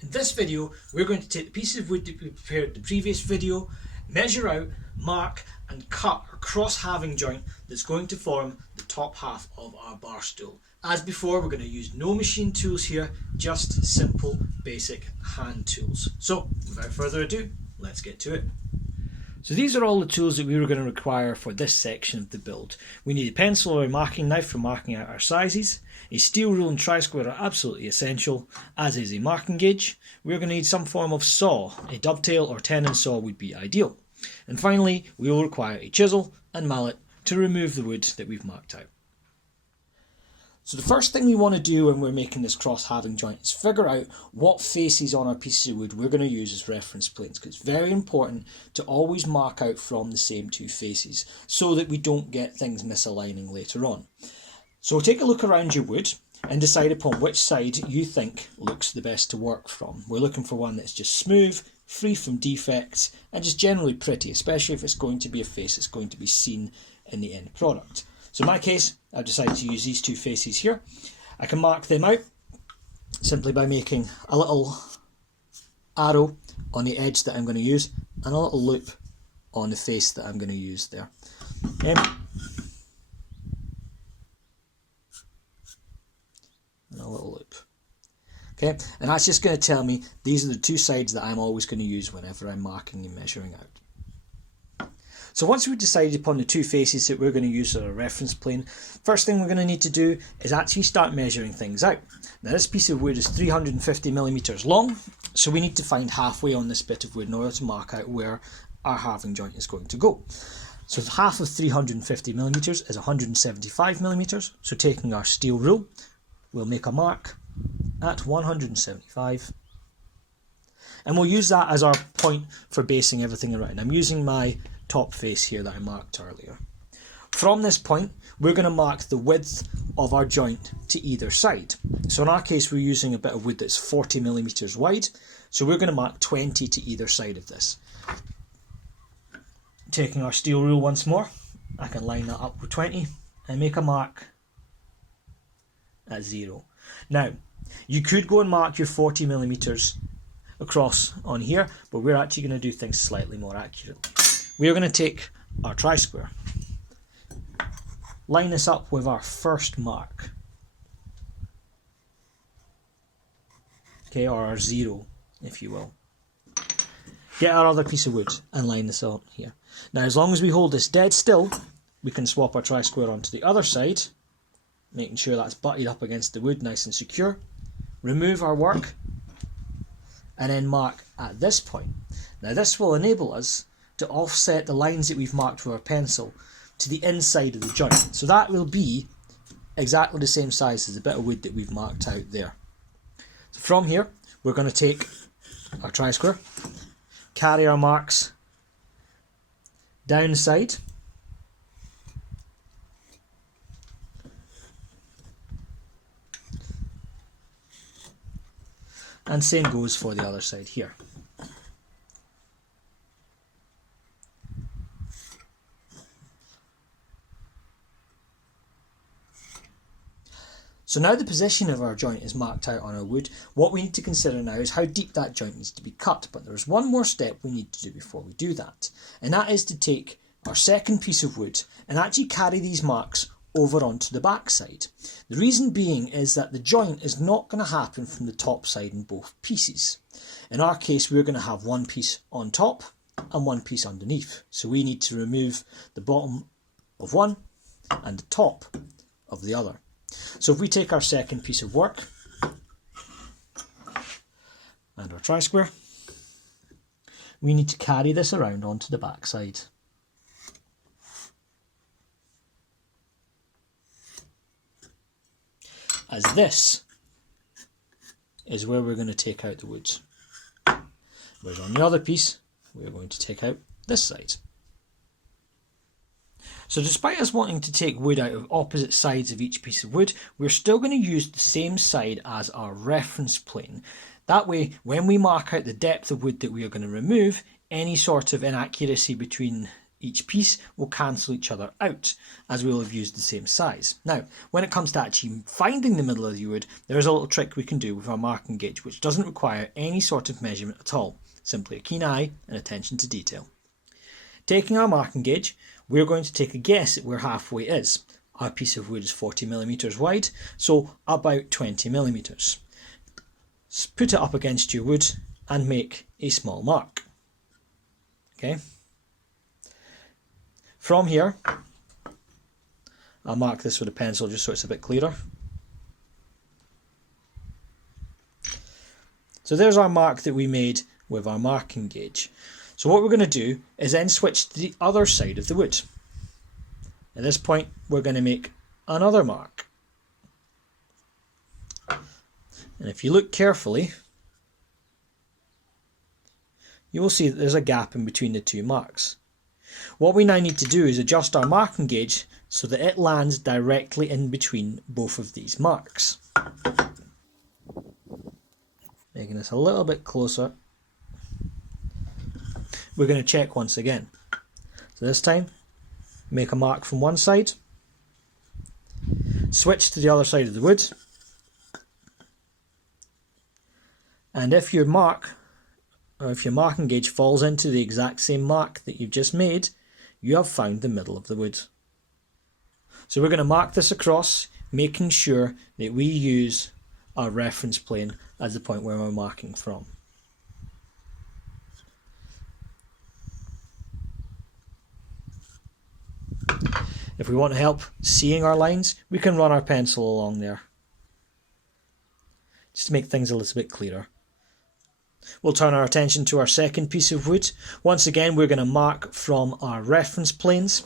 In this video, we're going to take the pieces of wood that we prepared in the previous video, measure out, mark and cut our cross-halving joint that's going to form the top half of our bar stool. As before, we're going to use no machine tools here, just simple basic hand tools. So without further ado, let's get to it. So these are all the tools that we were going to require for this section of the build. We need a pencil or a marking knife for marking out our sizes. A steel rule and tri-square are absolutely essential, as is a marking gauge. We're going to need some form of saw. A dovetail or tenon saw would be ideal. And finally, we will require a chisel and mallet to remove the wood that we've marked out. So the first thing we want to do when we're making this cross-halving joint is figure out what faces on our pieces of wood we're going to use as reference planes, because it's very important to always mark out from the same two faces so that we don't get things misaligning later on. So take a look around your wood and decide upon which side you think looks the best to work from. We're looking for one that's just smooth, free from defects and just generally pretty, especially if it's going to be a face that's going to be seen in the end product. So in my case, I've decided to use these two faces here. I can mark them out simply by making a little arrow on the edge that I'm going to use and a little loop on the face that I'm going to use there. Okay. And a little loop. Okay, and that's just going to tell me these are the two sides that I'm always going to use whenever I'm marking and measuring out. So once we've decided upon the two faces that we're going to use as a reference plane, first thing we're going to need to do is actually start measuring things out. Now this piece of wood is 350mm long, so we need to find halfway on this bit of wood in order to mark out where our halving joint is going to go. So half of 350mm is 175mm, so taking our steel rule, we'll make a mark at 175, and we'll use that as our point for basing everything around. I'm using my top face here that I marked earlier. From this point, we're going to mark the width of our joint to either side. So in our case, we're using a bit of wood that's 40mm wide, so we're going to mark 20 to either side of this. Taking our steel rule once more, I can line that up with 20 and make a mark at 0. Now, you could go and mark your 40mm across on here, but we're actually going to do things slightly more accurately. We're going to take our tri-square, line this up with our first mark, okay, or our 0, if you will. Get our other piece of wood and line this up here. Now, as long as we hold this dead still, we can swap our tri-square onto the other side, making sure that's butted up against the wood nice and secure. Remove our work and then mark at this point. Now this will enable us to offset the lines that we've marked with our pencil to the inside of the joint. So that will be exactly the same size as the bit of wood that we've marked out there. So from here, we're going to take our tri-square, carry our marks down the side, and same goes for the other side here. So now the position of our joint is marked out on our wood. What we need to consider now is how deep that joint needs to be cut. But there's one more step we need to do before we do that. And that is to take our second piece of wood and actually carry these marks over onto the back side. The reason being is that the joint is not going to happen from the top side in both pieces. In our case, we're going to have one piece on top and one piece underneath. So we need to remove the bottom of one and the top of the other. So if we take our second piece of work and our tri-square, we need to carry this around onto the back side. As this is where we're going to take out the woods. Whereas on the other piece, we're going to take out this side. So despite us wanting to take wood out of opposite sides of each piece of wood, we're still going to use the same side as our reference plane. That way, when we mark out the depth of wood that we are going to remove, any sort of inaccuracy between each piece will cancel each other out, as we will have used the same size. Now, when it comes to actually finding the middle of the wood, there is a little trick we can do with our marking gauge, which doesn't require any sort of measurement at all, simply a keen eye and attention to detail. Taking our marking gauge, we're going to take a guess at where halfway is. Our piece of wood is 40mm wide, so about 20mm. Put it up against your wood and make a small mark. Okay. From here, I'll mark this with a pencil just so it's a bit clearer. So there's our mark that we made with our marking gauge. So what we're going to do is then switch to the other side of the wood. At this point, we're going to make another mark. And if you look carefully, you will see that there's a gap in between the two marks. What we now need to do is adjust our marking gauge so that it lands directly in between both of these marks. Making this a little bit closer. We're going to check once again. So this time, make a mark from one side, switch to the other side of the wood, and if your marking gauge falls into the exact same mark that you've just made, you have found the middle of the wood. So we're going to mark this across, making sure that we use our reference plane as the point where we're marking from. If we want help seeing our lines, we can run our pencil along there, just to make things a little bit clearer. We'll turn our attention to our second piece of wood. Once again, we're going to mark from our reference planes.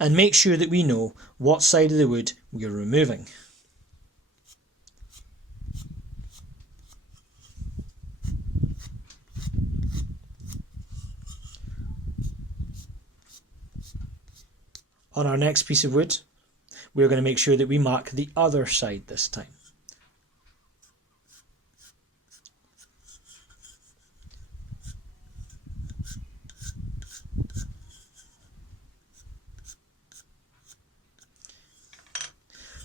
And make sure that we know what side of the wood we are removing. On our next piece of wood, we're going to make sure that we mark the other side this time.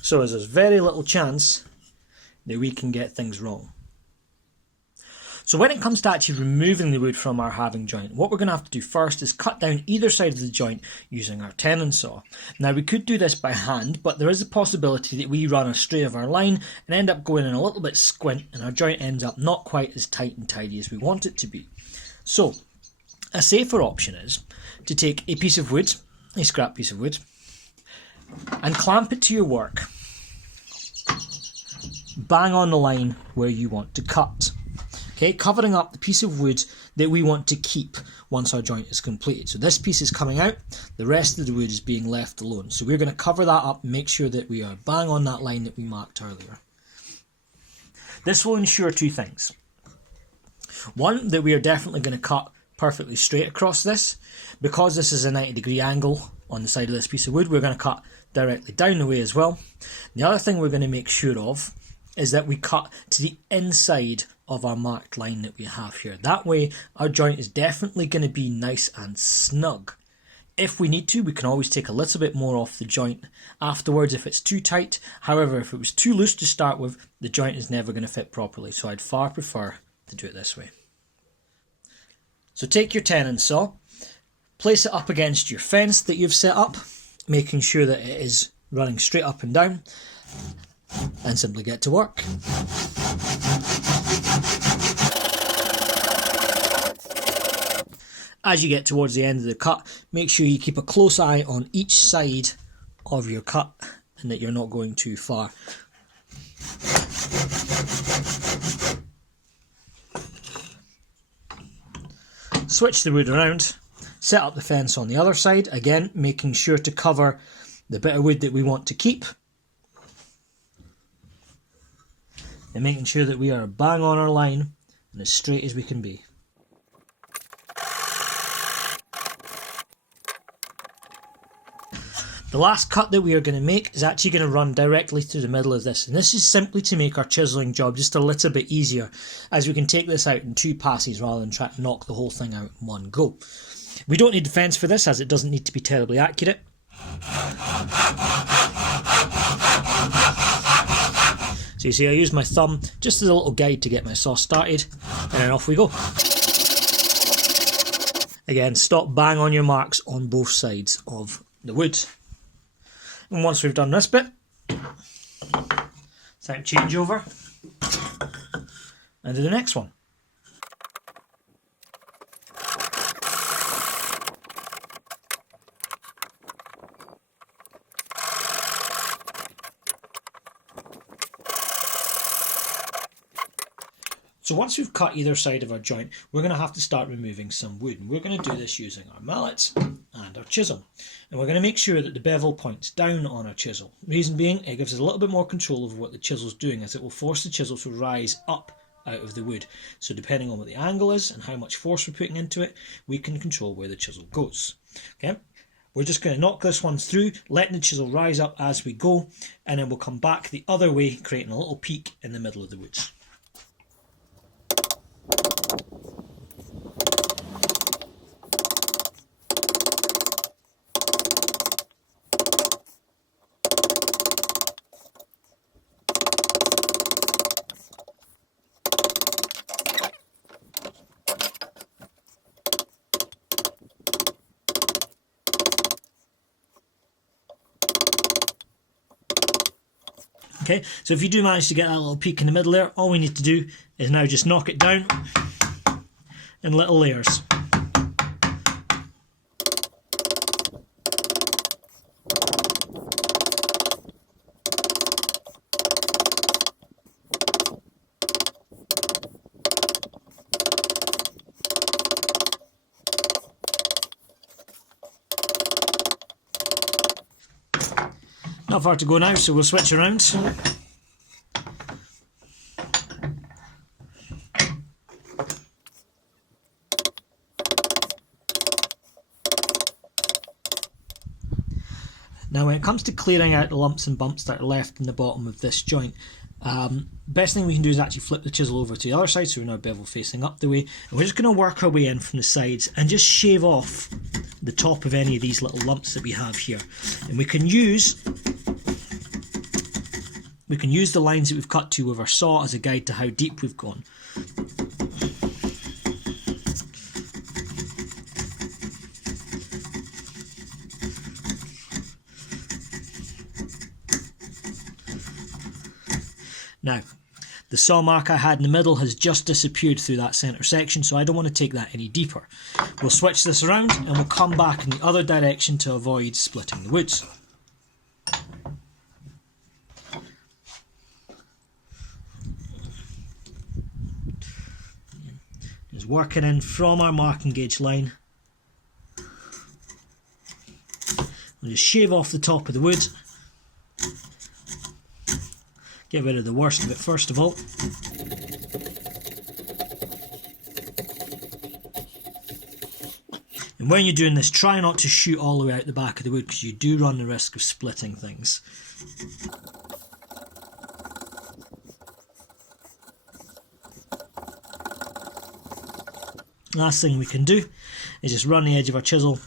So there's very little chance that we can get things wrong. So when it comes to actually removing the wood from our halving joint, what we're going to have to do first is cut down either side of the joint using our tenon saw. Now we could do this by hand, but there is a possibility that we run astray of our line and end up going in a little bit squint and our joint ends up not quite as tight and tidy as we want it to be. So a safer option is to take a piece of wood, a scrap piece of wood, and clamp it to your work. Bang on the line where you want to cut. Okay, covering up the piece of wood that we want to keep once our joint is completed. So this piece is coming out, the rest of the wood is being left alone. So we're going to cover that up and make sure that we are bang on that line that we marked earlier. This will ensure two things. One, that we are definitely going to cut perfectly straight across this. Because this is a 90-degree angle on the side of this piece of wood, we're going to cut directly down the way as well. The other thing we're going to make sure of is that we cut to the inside of our marked line that we have here. That way our joint is definitely going to be nice and snug. If we need to, we can always take a little bit more off the joint afterwards if it's too tight. However, if it was too loose to start with, the joint is never going to fit properly. So I'd far prefer to do it this way. So take your tenon saw, place it up against your fence that you've set up, making sure that it is running straight up and down, and simply get to work. As you get towards the end of the cut, make sure you keep a close eye on each side of your cut and that you're not going too far. Switch the wood around, set up the fence on the other side, again making sure to cover the bit of wood that we want to keep. And making sure that we are bang on our line and as straight as we can be. The last cut that we are going to make is actually going to run directly through the middle of this, and this is simply to make our chiselling job just a little bit easier, as we can take this out in 2 passes rather than try to knock the whole thing out in one go. We don't need the fence for this, as it doesn't need to be terribly accurate. So you see I use my thumb just as a little guide to get my saw started, and then off we go. Again, stop bang on your marks on both sides of the wood. And once we've done this bit, time to change over and do the next one. So once we've cut either side of our joint, we're going to have to start removing some wood. And we're going to do this using our mallets and our chisel. And we're going to make sure that the bevel points down on our chisel. Reason being, it gives us a little bit more control over what the chisel's doing, as it will force the chisel to rise up out of the wood. So depending on what the angle is and how much force we're putting into it, we can control where the chisel goes. Okay? We're just going to knock this one through, letting the chisel rise up as we go, and then we'll come back the other way, creating a little peak in the middle of the woods. Okay, so if you do manage to get that little peak in the middle there, all we need to do is now just knock it down in little layers. Not far to go now, so we'll switch around. Now when it comes to clearing out the lumps and bumps that are left in the bottom of this joint, best thing we can do is actually flip the chisel over to the other side, so we're now bevel facing up the way, and we're just going to work our way in from the sides and just shave off the top of any of these little lumps that we have here. And we can use the lines that we've cut to with our saw as a guide to how deep we've gone. Now, the saw mark I had in the middle has just disappeared through that centre section, so I don't want to take that any deeper. We'll switch this around and we'll come back in the other direction to avoid splitting the woods. Just working in from our marking gauge line. We'll just shave off the top of the wood. Get rid of the worst of it first of all. And when you're doing this, try not to shoot all the way out the back of the wood, because you do run the risk of splitting things. Last thing we can do is just run the edge of our chisel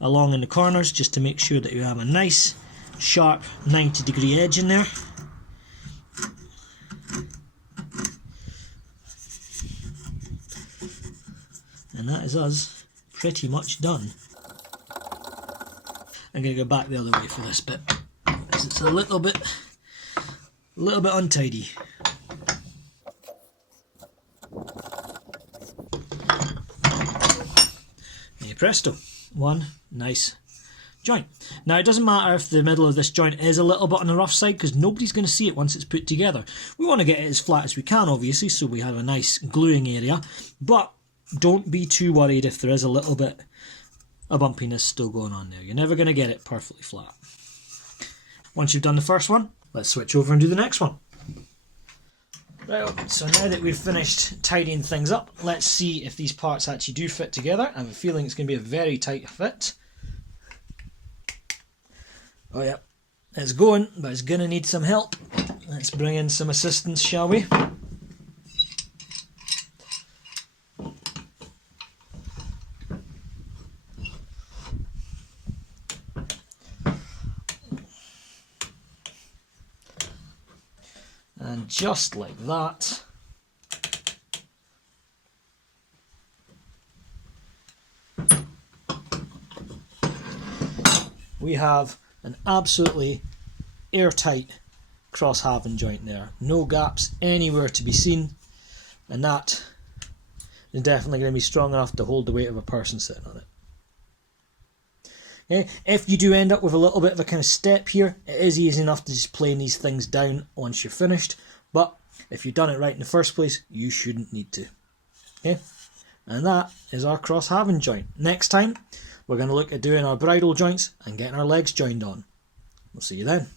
along in the corners, just to make sure that you have a nice sharp 90-degree edge in there. And that is us pretty much done. I'm going to go back the other way for this bit, because it's a little bit untidy. Hey presto, one nice joint. Now it doesn't matter if the middle of this joint is a little bit on the rough side, because nobody's going to see it once it's put together. We want to get it as flat as we can, obviously, so we have a nice gluing area, but don't be too worried if there is a little bit of bumpiness still going on there. You're never going to get it perfectly flat. Once you've done the first one, let's switch over and do the next one. Right, so now that we've finished tidying things up, let's see if these parts actually do fit together. I have a feeling it's going to be a very tight fit. Oh yeah, it's going, but it's going to need some help. Let's bring in some assistance, shall we? And just like that, we have an absolutely airtight cross halving joint there. No gaps anywhere to be seen, and that is definitely going to be strong enough to hold the weight of a person sitting on it. Okay. If you do end up with a little bit of a kind of step here, it is easy enough to just plane these things down once you're finished, but if you've done it right in the first place, you shouldn't need to. Okay, and that is our cross halving joint. Next time, we're going to look at doing our bridle joints and getting our legs joined on. We'll see you then.